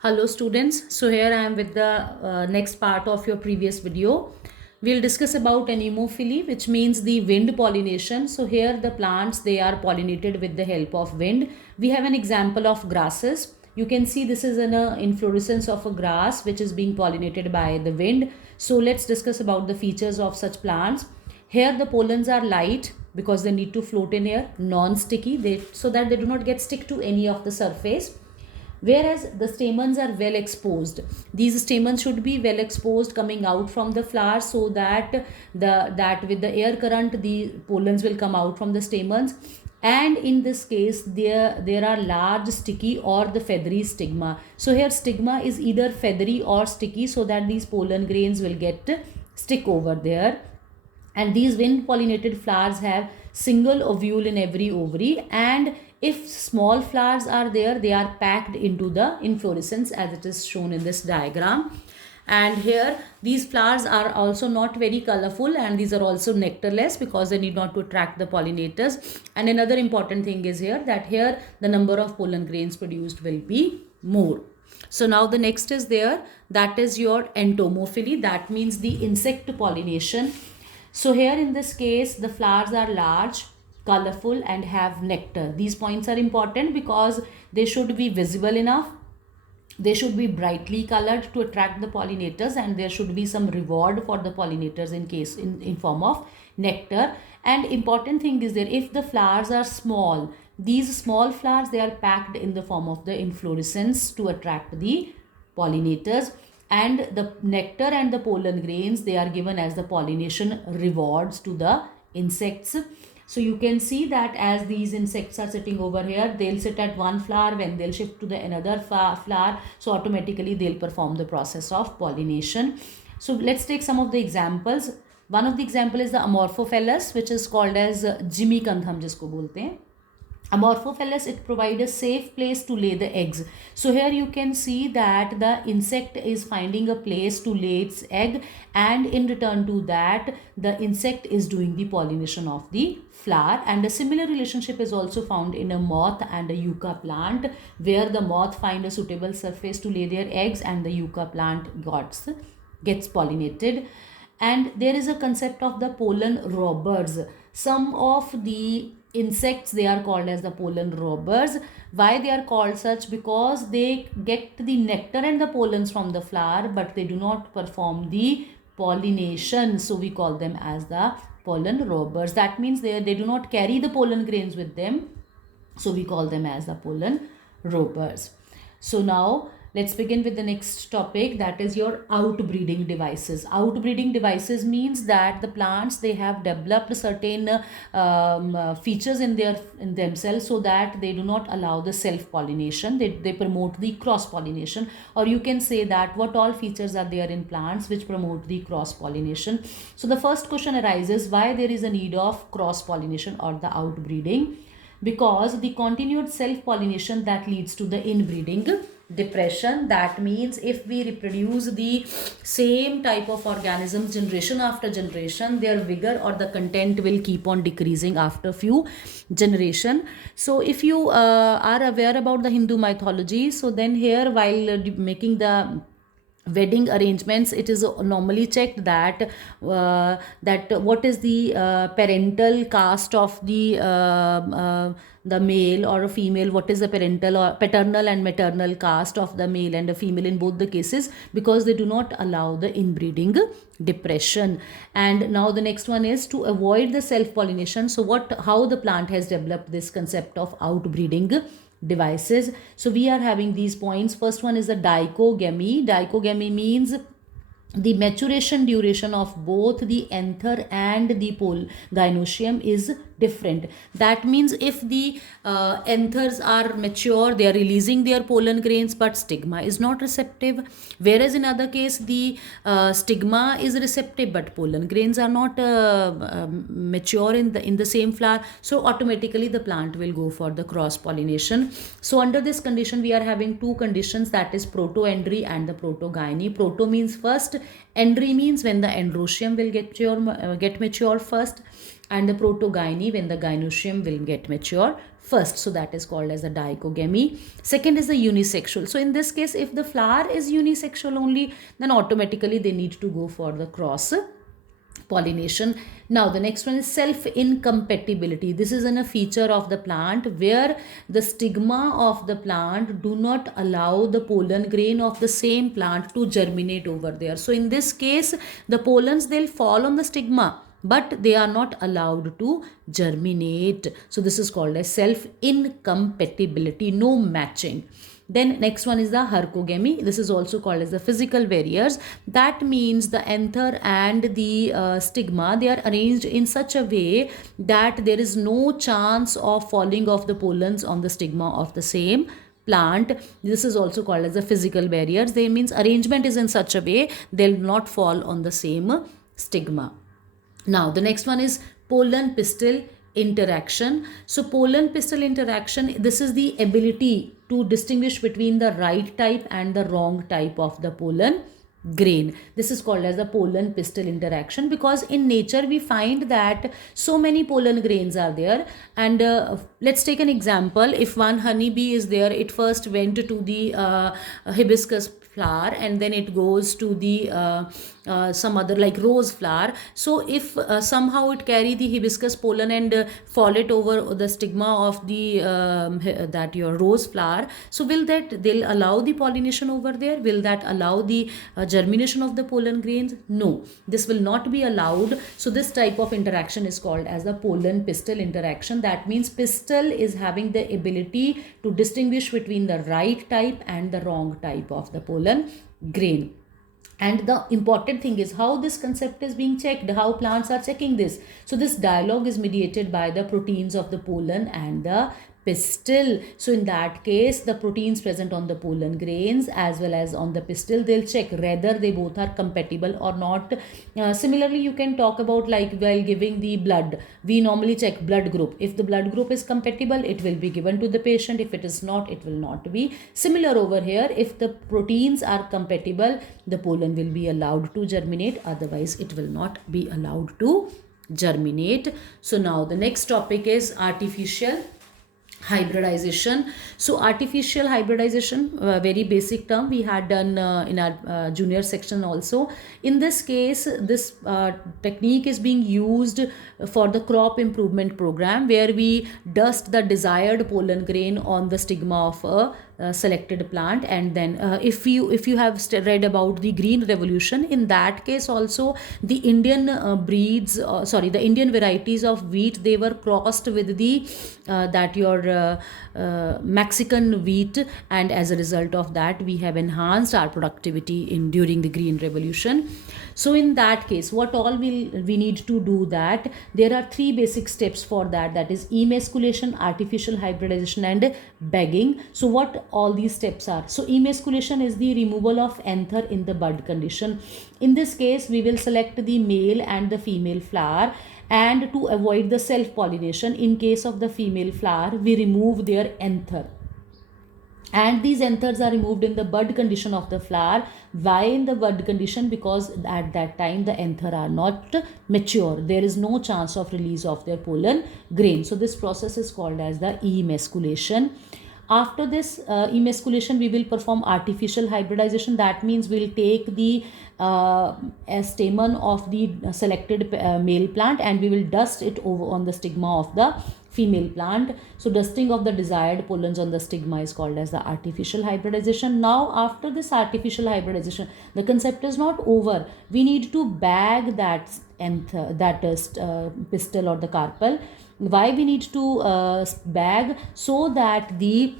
Hello students, so here I am with the next part of your previous video. We'll discuss about anemophily, which means the wind pollination. So here the plants, they are pollinated with the help of wind. We have an example of grasses. You can see this is an inflorescence of a grass which is being pollinated by the wind. So let's discuss about the features of such plants. Here the pollens are light because they need to float in air, non-sticky, so that they do not get stick to any of the surface, whereas the stamens are well exposed. These stamens should be well exposed coming out from the flower, so that that with the air current the pollens will come out from the stamens. And in this case there are large sticky or the feathery stigma. So here stigma is either feathery or sticky, so that these pollen grains will get stick over there. And these wind pollinated flowers have single ovule in every ovary, and if small flowers are there, they are packed into the inflorescence as it is shown in this diagram. And here these flowers are also not very colorful, and these are also nectarless because they need not to attract the pollinators. And another important thing is here that here the number of pollen grains produced will be more. So now the next is there, that is your entomophily. That means the insect pollination. So here in this case, the flowers are large, colorful and have nectar. These points are important because they should be visible enough. They should be brightly colored to attract the pollinators, and there should be some reward for the pollinators in form of nectar. And important thing is that if the flowers are small, these small flowers, they are packed in the form of the inflorescence to attract the pollinators. And the nectar and the pollen grains, they are given as the pollination rewards to the insects. So you can see that as these insects are sitting over here, they'll sit at one flower, when they'll shift to the another flower, so automatically they'll perform the process of pollination. So let's take some of the examples. One of the example is the Amorphophallus, which is called as Jimmykanth, हम जिसको बोलते हैं. Amorphophallus, it provides a safe place to lay the eggs. So here you can see that the insect is finding a place to lay its egg, and in return to that the insect is doing the pollination of the flower. And a similar relationship is also found in a moth and a yucca plant, where the moth find a suitable surface to lay their eggs and the yucca plant gets pollinated. And there is a concept of the pollen robbers. Some of the insects, they are called as the pollen robbers. Why they are called such? Because they get the nectar and the pollens from the flower, but they do not perform the pollination, so we call them as the pollen robbers. That means they do not carry the pollen grains with them, so we call them as the pollen robbers. So now let's begin with the next topic, that is your outbreeding devices. Outbreeding devices means that the plants, they have developed certain features in themselves, so that they do not allow the self pollination. They promote the cross pollination, or you can say that what all features are there in plants which promote the cross pollination. So the first question arises, why there is a need of cross pollination or the outbreeding? Because the continued self pollination, that leads to the inbreeding depression. That means if we reproduce the same type of organisms generation after generation, their vigor or the content will keep on decreasing after few generation. So if you are aware about the Hindu mythology, so then here while making the wedding arrangements, it is normally checked that what is the parental caste of the male or a female, what is the parental or paternal and maternal caste of the male and the female in both the cases, because they do not allow the inbreeding depression. And now the next one is to avoid the self pollination. So how the plant has developed this concept of outbreeding devices. So we are having these points. First one is the dichogamy. Dichogamy means the maturation duration of both the anther and the pole gynoecium is different. That means if the anthers are mature, they are releasing their pollen grains, but stigma is not receptive. Whereas in other case, the stigma is receptive, but pollen grains are not mature in the same flower. So automatically the plant will go for the cross pollination. So under this condition, we are having two conditions, that is protoandry and the protogyny. Proto means first, andry means when the androecium will get mature first, and the protogyny when the gynoecium will get mature first. So that is called as the dichogamy. Second is the unisexual. So in this case, if the flower is unisexual only, then automatically they need to go for the cross pollination. Now the next one is self incompatibility. This is a feature of the plant where the stigma of the plant do not allow the pollen grain of the same plant to germinate over there. So in this case, the pollens, they'll fall on the stigma, but they are not allowed to germinate. So this is called as self incompatibility, no matching. Then next one is the hercogamy. This is also called as the physical barriers. That means the anther and the stigma, they are arranged in such a way that there is no chance of falling of the pollens on the stigma of the same plant. This is also called as the physical barriers. They means arrangement is in such a way they'll not fall on the same stigma. Now the next one is pollen pistil interaction. So pollen pistil interaction, this is the ability to distinguish between the right type and the wrong type of the pollen grain. This is called as the pollen pistil interaction, because in nature we find that so many pollen grains are there. And let's take an example. If one honeybee is there, it first went to the hibiscus flower and then it goes to the some other like rose flower. So if somehow it carry the hibiscus pollen and fall it over the stigma of the that your rose flower, so will that they'll allow the pollination over there? Will that allow the germination of the pollen grains? No, this will not be allowed. So this type of interaction is called as the pollen pistil interaction. That means pistil is having the ability to distinguish between the right type and the wrong type of the pollen grain. And the important thing is how this concept is being checked, how plants are checking this. So this dialogue is mediated by the proteins of the pollen and the pistil. So in that case, the proteins present on the pollen grains as well as on the pistil, they'll check whether they both are compatible or not. Similarly, you can talk about like while giving the blood, we normally check blood group. If the blood group is compatible, it will be given to the patient. If it is not, it will not be. Similar over here, if the proteins are compatible, the pollen will be allowed to germinate. Otherwise, it will not be allowed to germinate. So now the next topic is artificial hybridization. So artificial hybridization, very basic term we had done in our junior section also. In this case, this technique is being used for the crop improvement program, where we dust the desired pollen grain on the stigma of a selected plant. And then if you have read about the green revolution, in that case also the Indian the Indian varieties of wheat, they were crossed with the Mexican wheat, and as a result of that we have enhanced our productivity in during the green revolution. So in that case, what all we need to do, that there are three basic steps for that, that is emasculation, artificial hybridization and bagging. So what all these steps are? So emasculation is the removal of anther in the bud condition. In this case, we will select the male and the female flower, and to avoid the self pollination, in case of the female flower, we remove their anther. And these anthers are removed in the bud condition of the flower. Why in the bud condition? Because at that time the anther are not mature. There is no chance of release of their pollen grain. So this process is called as the emasculation. After this emasculation, we will perform artificial hybridization. That means we will take the stamen of the selected male plant and we will dust it over on the stigma of the female plant. So dusting of the desired pollens on the stigma is called as the artificial hybridization. Now after this artificial hybridization, the concept is not over. We need to bag that pistil or the carpel. Why we need to bag? So that the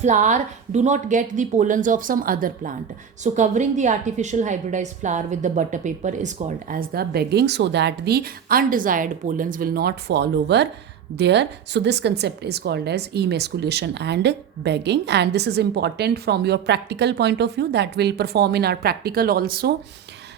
flower do not get the pollens of some other plant. So covering the artificial hybridized flower with the butter paper is called as the bagging, so that the undesired pollens will not fall over there. So this concept is called as emasculation and bagging, and this is important from your practical point of view, that will perform in our practical also.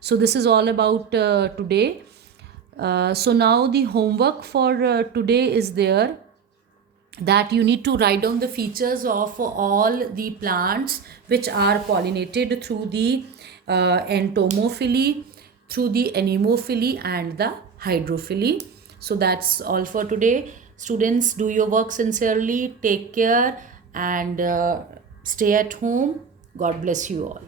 So this is all about today. So now the homework for today is there, that you need to write down the features of all the plants which are pollinated through the entomophily, through the anemophily and the hydrophily. So that's all for today. Students, do your work sincerely, take care, and stay at home. God bless you all.